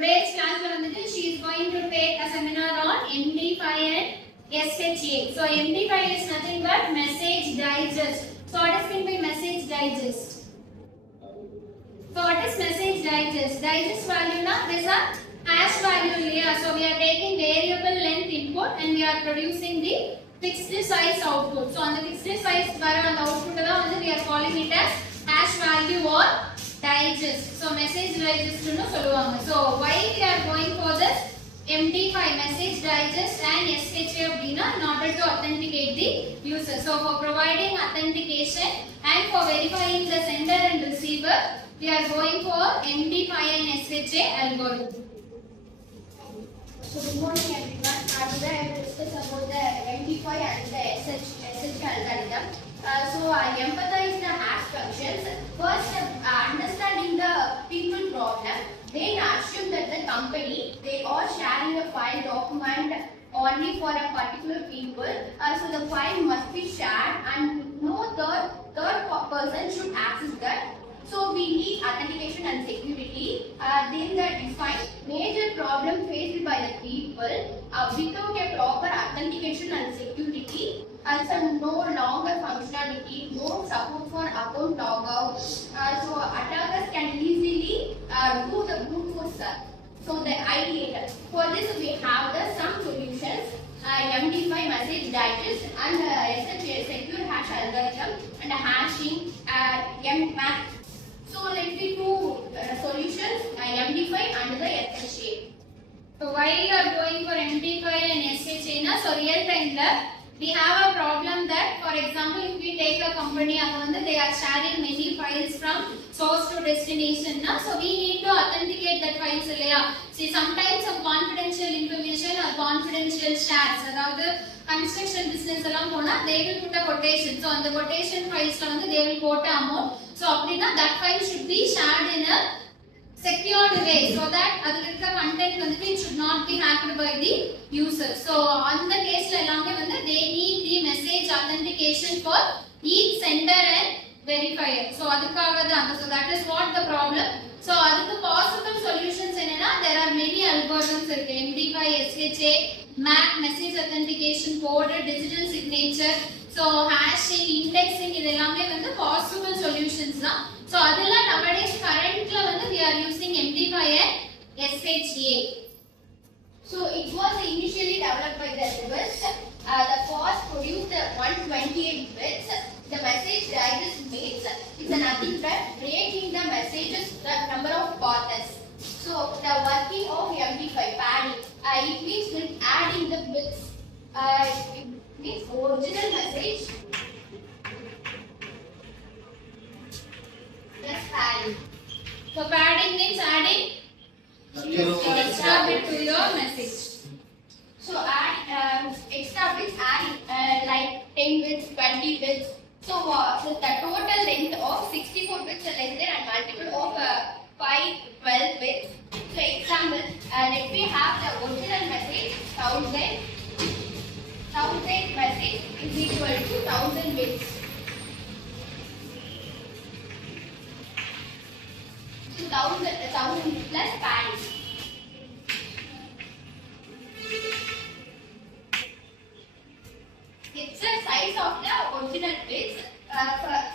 today's class she is going to take a seminar on MD5 and SHA. So MD5 is nothing but message digest. So what is meant by message digest? So what is message digest? Digest value na this a hash value layer. So we are taking variable length input and we are producing the fixed size output. So on the fixed size output we are calling it as hash value or digest. So message digest nu solluvaanga. So why we are going for this MD5 message digest and SHA in order to authenticate the user. So for providing authentication and for verifying the sender and receiver, we are going for MD5 and SHA algorithm. So good morning everyone. Today I will discuss about the MD5 and the SHA algorithm. So I empathize the hash functions. First, understanding the people problem. Then assume that the company, they are sharing a file document only for a particular people. So the file must be shared and no third person should access that. So we need authentication and security. Then the define major problem faced by the people without a proper authentication and security. Also no longer functionality, no support for account logout. So attackers can easily do the brute force. So the ideator. For this we have the some solutions. MD5 message digest and SHA secure hash algorithm and hashing MMAP. So let me do solutions MD5 and the SHA. So why you are going for MD5 and SHA na? So real time we have a problem that, for example, if we take a company they are sharing many files from source to destination na? So we need to authenticate that files. See, sometimes some confidential information or confidential shares, the construction business they will put a quotation. So on the quotation files they will quote amount. So that file should be shared in a secured way so that the content it should not be hacked by the user. So on the case they need the message authentication for each sender and verifier. So that is what the problem. So the possible solutions there are many algorithms MD5, SHA, MAC, message authentication, coded digital signature. So hashing, indexing is the possible solutions. So nowadays currently we are using MD5 and SHA. So it was initially developed by the Swiss. The cost produced 128 bits. The message digest means it's nothing but breaking the messages the number of paths. So the working of MD5 padding, it means with adding the bits. It means original message plus padding. So padding means adding extra bit to your message. So add extra bits, add like 10 bits, 20 bits. So the total length of 64 bits less than and multiple of 512 bits. So example, let me have the original message 1000 message is equal to 1000 bits. So 1000 plus padding. It's the size of the original bits.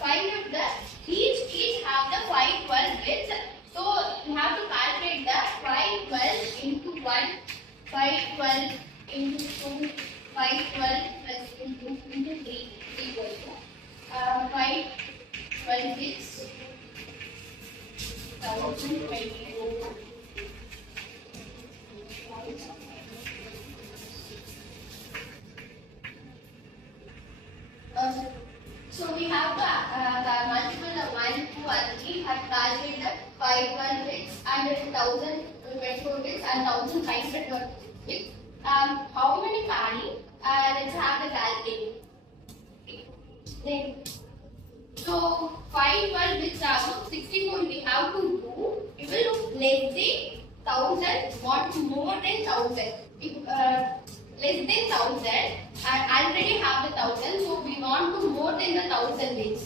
Find out the each have the 512 bits. So you have to calculate the 512 into 1, 512 into 2, 512 plus into 3 equal to 512 bits. 1024. So we have the multiple of 1, 2 and 3 have calculated 512 bits and 1024 bits and 1500 bits. How many padding? Let's have the calculation. Then, so 512 bits are 64 we have to do. It will look less than 1000, want more than 1000. If less than 1000, I already have the 1000, so we want to more than the 1000 bits.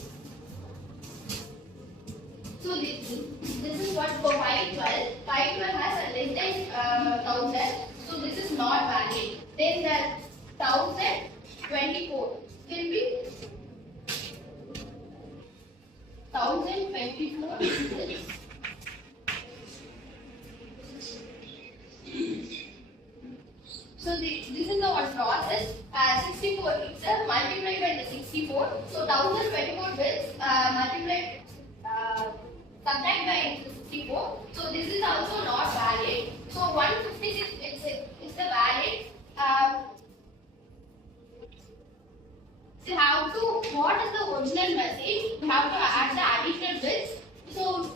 So this is what for 512. 512 has a less than So this is the one process. 64, it's multiplied by the 64. So 1024 bits multiplied, subtract by 64. So this is also not valid. So 156 it's the valid. So how to, what is the original message? We have to add the additional bits. So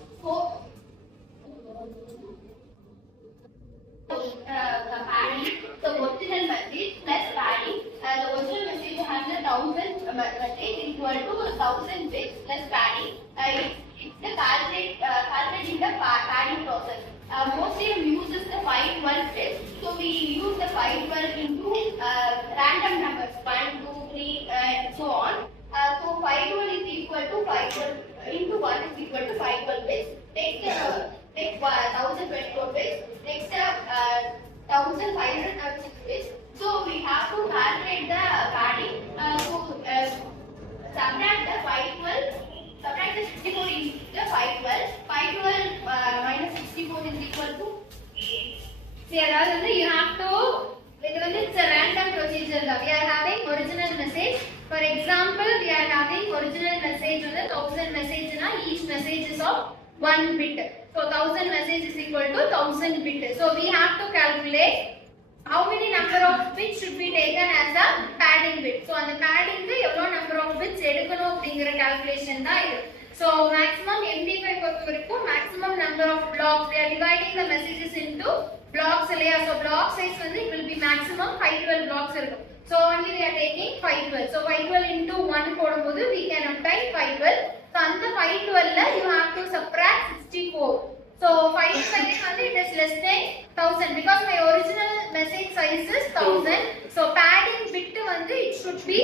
padding, the original message plus padding. The original message has the 1000 message equal to 1000 bits plus padding. It's the calculating the padding process. Mostly we uses the 512 bits. So we use the 512 into random numbers 1, 2, 3, and so on. So 512 is equal to 512 into 1 is equal to 512 bits. Take 1024 bits. Next 1536 bits. So we have to calculate the padding. Subtract the 512. Subtract the 64 is the 512. 512 minus 64 is equal to. See, you have to. It's a random procedure. We are having original message. For example, we are having original message on the 1000 message. Each message is of 1 bit. So 1000 message is equal to 1000 bit. So we have to calculate how many number of bits should be taken as a padding bit. So on the padding the எவ்வளவு number of bits எடுக்கணும் அப்படிங்கற calculation தான் இது. So maximum MD5 பொறுத்த வரைக்கும் maximum number of blocks. We are dividing the messages into blocks இல்லையா. So block size வந்து it will be maximum 512 blocks இருக்கும். So only we are taking 512. So 512 into 1 போடும்போது we can obtain 512. So அந்த 512 ல you have to subtract 64. So 512 வந்து it is less than 1000 because my original message size is 1000. So padding bit வந்து it should be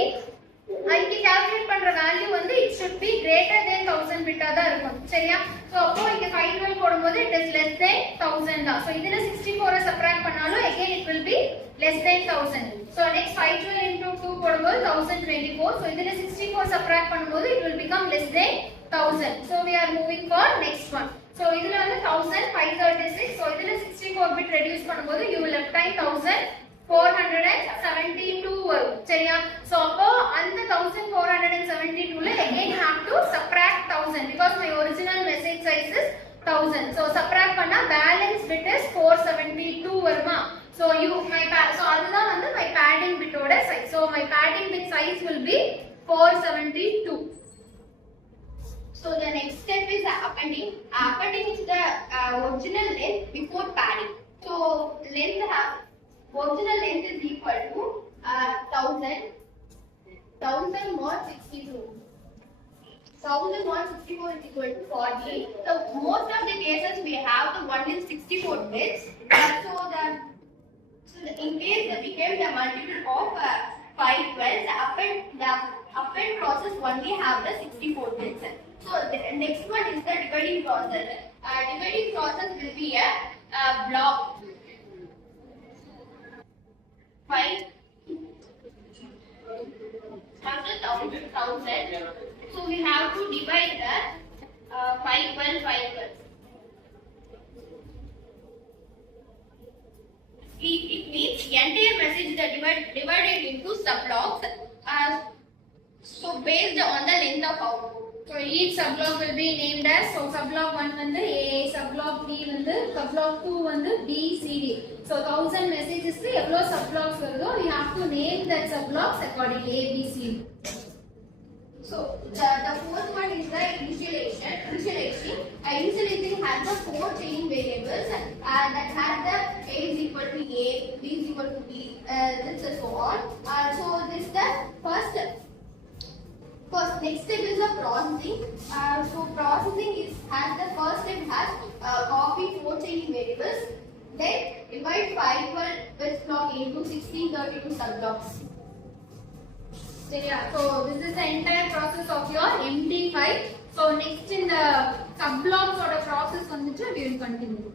இங்க calculate பண்ற value வந்து it should be greater than 1000 bit தான் இருக்கும். சரியா? So அப்போ இங்க 512 போடும்போது it is less than 1000 தான். So இதுல 64 subtract பண்ணாலும் again it will be less than 1000. So next 512 into 2 போடும்போது 1024. So இதுல 64 subtract பண்ணும்போது it will become less than 1000. So we are moving for next one. So இதுல வந்து 1536. So இதுல 64 bit reduce பண்ணும்போது you will obtain 1472 வரும். சரியா? So அப்போ அந்த 1472 ல again have to subtract 1000 because my original message size is 1000. So subtract பண்ணா balance bit is 472 வருமா? So அதுதான் வந்து my padding bit ஓட size. So my padding bit size will be 472. So the next step is appending. Appending is the original length before padding. So original length is equal to 1000 mod 64. 1000 mod 64 is equal to 40. So most of the cases we have the 1 in 64 bits. So in case that became the multiple of 512, the append process only have the 64 bits. So the next one is the dividing process. Dividing process will be a block. 5 1000. So we have to divide the 512. It means entire message is divided into subblocks. So based on the length of output. So each subblock will be named as, so subblock 1 வந்து A, subblock B வந்து, subblock 2 வந்து B, C, D. So 1000 messages க்கு எவ்வளவு subblocks வருதோ we have to name that subblocks accordingly A, B, C. So the fourth one is the initialization. Initializing has the 4 chain variables that has the A is equal to A, B is equal to B, this and so on. So this is the first. Next step is the processing. So processing has the first step has copy 4 chain variables. Then divide 512 bits block into 1632 subblocks. So this is the entire process of your MD5. So next in the subblocks or the process we will continue.